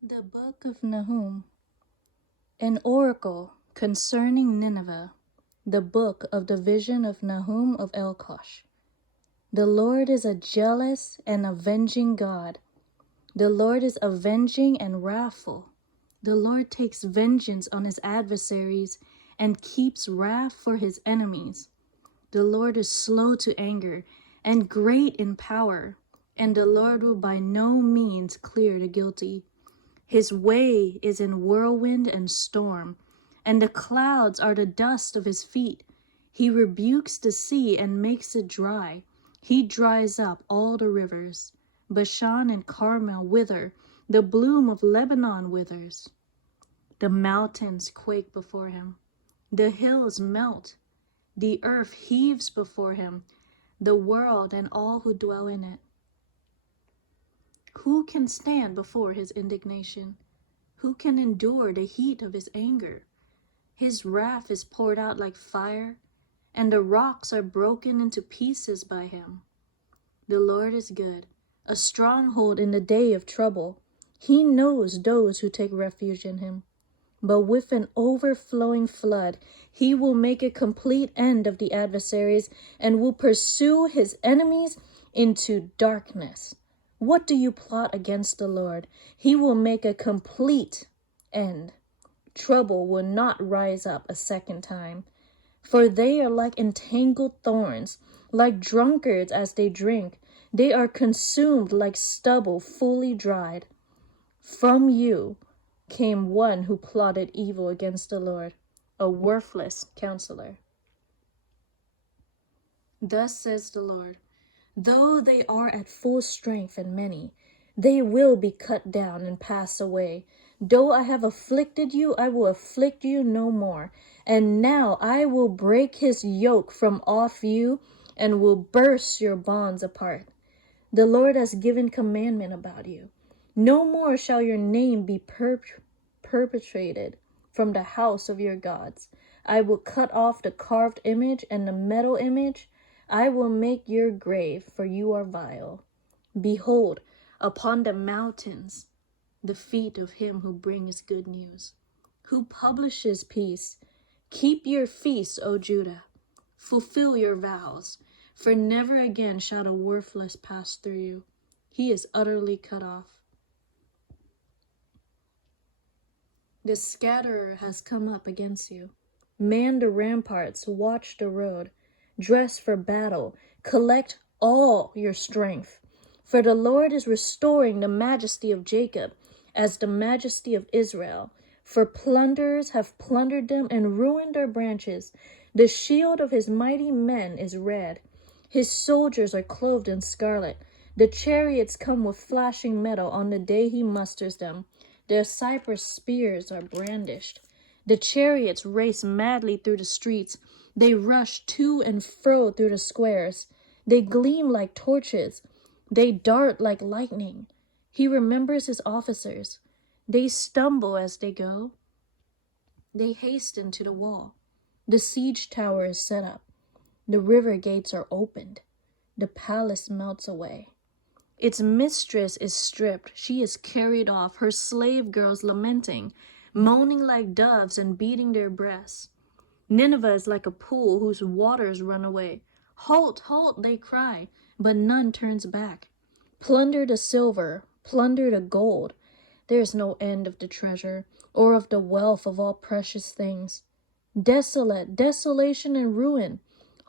The Book of Nahum, an oracle concerning Nineveh, the book of the vision of Nahum of Elkosh. The Lord is a jealous and avenging God. The Lord is avenging and wrathful. The Lord takes vengeance on his adversaries and keeps wrath for his enemies. The Lord is slow to anger and great in power, and the Lord will by no means clear the guilty. His way is in whirlwind and storm, and the clouds are the dust of his feet. He rebukes the sea and makes it dry. He dries up all the rivers. Bashan and Carmel wither. The bloom of Lebanon withers. The mountains quake before him. The hills melt. The earth heaves before him, the world and all who dwell in it. Who can stand before his indignation? Who can endure the heat of his anger? His wrath is poured out like fire, and the rocks are broken into pieces by him. The Lord is good, a stronghold in the day of trouble. He knows those who take refuge in him. But with an overflowing flood, he will make a complete end of the adversaries and will pursue his enemies into darkness. What do you plot against the Lord? He will make a complete end. Trouble will not rise up a second time, for they are like entangled thorns, like drunkards as they drink. They are consumed like stubble fully dried. From you came one who plotted evil against the Lord, a worthless counselor. Thus says the Lord, though they are at full strength and many, they will be cut down and pass away. Though I have afflicted you, I will afflict you no more. And now I will break his yoke from off you and will burst your bonds apart. The Lord has given commandment about you. No more shall your name be perpetrated from the house of your gods. I will cut off the carved image and the metal image. I will make your grave, for you are vile. Behold, upon the mountains, the feet of him who brings good news, who publishes peace. Keep your feasts, O Judah. Fulfill your vows, for never again shall the worthless pass through you. He is utterly cut off. The scatterer has come up against you. Man the ramparts, watch the road. Dress for battle, collect all your strength. For the Lord is restoring the majesty of Jacob as the majesty of Israel. For plunderers have plundered them and ruined their branches. The shield of his mighty men is red. His soldiers are clothed in scarlet. The chariots come with flashing metal on the day he musters them. Their cypress spears are brandished. The chariots race madly through the streets. They rush to and fro through the squares. They gleam like torches. They dart like lightning. He remembers his officers. They stumble as they go. They hasten to the wall. The siege tower is set up. The river gates are opened. The palace melts away. Its mistress is stripped. She is carried off, her slave girls lamenting, moaning like doves and beating their breasts. Nineveh is like a pool whose waters run away. Halt, halt, they cry, but none turns back. Plunder the silver, plunder the gold. There is no end of the treasure, or of the wealth of all precious things. Desolate, desolation and ruin.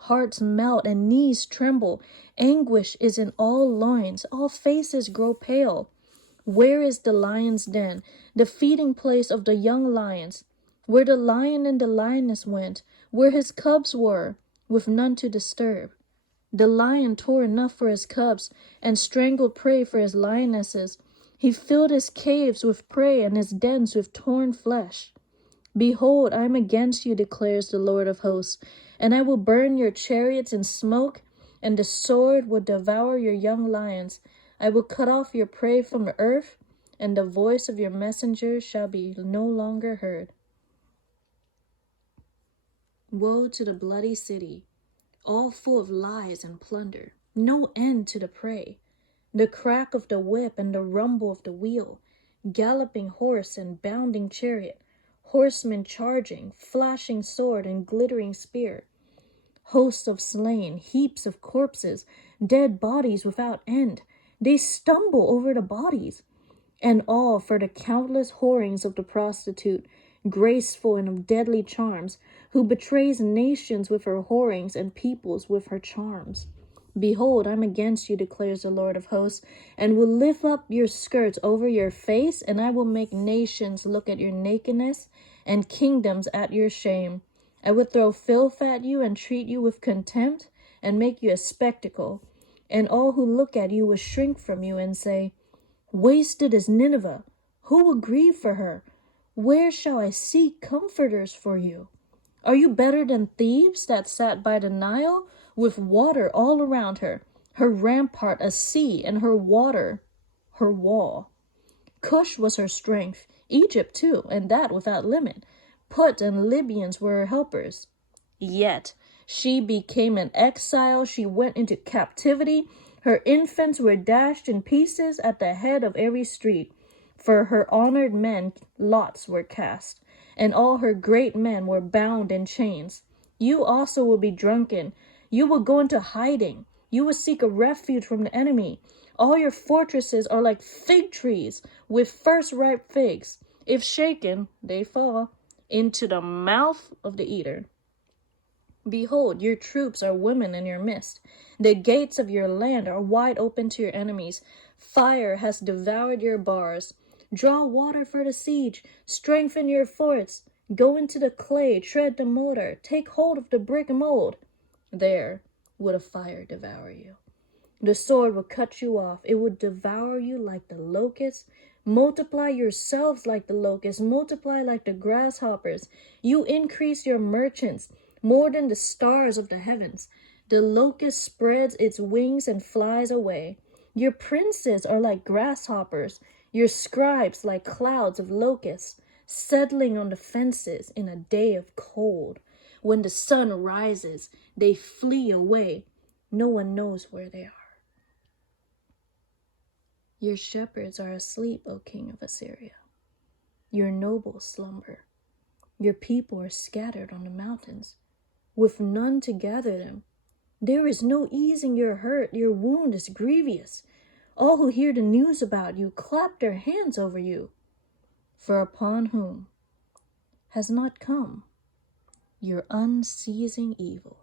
Hearts melt and knees tremble. Anguish is in all loins. All faces grow pale. Where is the lion's den, the feeding place of the young lions? Where the lion and the lioness went, where his cubs were, with none to disturb. The lion tore enough for his cubs and strangled prey for his lionesses. He filled his caves with prey and his dens with torn flesh. Behold, I am against you, declares the Lord of hosts, and I will burn your chariots in smoke, and the sword will devour your young lions. I will cut off your prey from the earth, and the voice of your messengers shall be no longer heard. Woe to the bloody city, all full of lies and plunder, no end to the prey. The crack of the whip and the rumble of the wheel. galloping horse and bounding chariot, horsemen charging, flashing sword and glittering spear, hosts of slain, heaps of corpses, dead bodies without end. They stumble over the bodies, and all for the countless whorings of the prostitute, graceful and of deadly charms, who betrays nations with her whorings and peoples with her charms. Behold, I'm against you, declares the Lord of hosts, and will lift up your skirts over your face, and I will make nations look at your nakedness, and kingdoms at your shame. I will throw filth at you, and treat you with contempt, and make you a spectacle. And all who look at you will shrink from you, and say, wasted is Nineveh. Who will grieve for her? Where shall I seek comforters for you? Are you better than Thebes that sat by the Nile, with water all around her, her rampart a sea, and her water her wall? Cush was her strength, Egypt too, and that without limit. Put and Libyans were her helpers. Yet she became an exile, she went into captivity. Her infants were dashed in pieces at the head of every street. For her honored men lots were cast, and all her great men were bound in chains. You also will be drunken. You will go into hiding. You will seek a refuge from the enemy. All your fortresses are like fig trees with first ripe figs. If shaken, they fall into the mouth of the eater. Behold, your troops are women in your midst. The gates of your land are wide open to your enemies. Fire has devoured your bars. Draw water for the siege. Strengthen your forts. Go into the clay, tread the mortar. Take hold of the brick mold. There would a fire devour you. The sword will cut you off. It will devour you like the locusts. Multiply yourselves like the locusts. Multiply like the grasshoppers. You increase your merchants more than the stars of the heavens. The locust spreads its wings and flies away. Your princes are like grasshoppers. Your scribes like clouds of locusts, settling on the fences in a day of cold. When the sun rises, they flee away. No one knows where they are. Your shepherds are asleep, O king of Assyria. Your nobles slumber. Your people are scattered on the mountains, with none to gather them. There is no easing your hurt. Your wound is grievous. All who hear the news about you clap their hands over you. For upon whom has not come your unceasing evil?